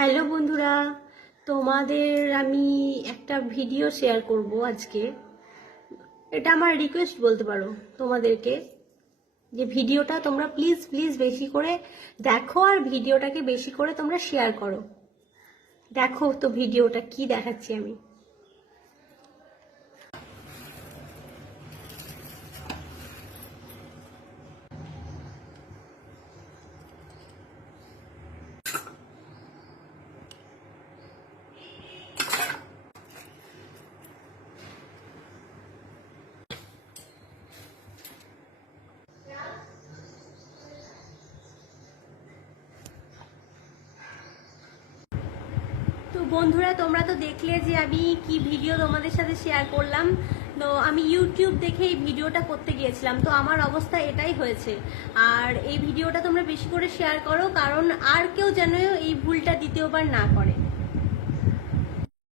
Hello বন্ধুরা, তোমাদের আমি একটা ভিডিও শেয়ার করব আজকে। এটা আমার রিকোয়েস্ট বলতে পারো তোমাদেরকে, যে ভিডিওটা তোমরা প্লিজ প্লিজ বেশি করে দেখো আর ভিডিওটাকে বেশি করে তোমরা শেয়ার করো। দেখো তো ভিডিওটা কি দেখাচ্ছি আমি। তো বন্ধুরা, তোমরা তো দেখলে যে আমি কি ভিডিও তোমাদের সাথে শেয়ার করলাম। তো আমি ইউটিউব দেখে এই ভিডিওটা করতে গিয়েছিলাম, তো আমার অবস্থা এটাই হয়েছে। আর এই ভিডিওটা তোমরা বেশি করে শেয়ার করো, কারণ আর কেউ যেন এই ভুলটা দ্বিতীয়বার না করে।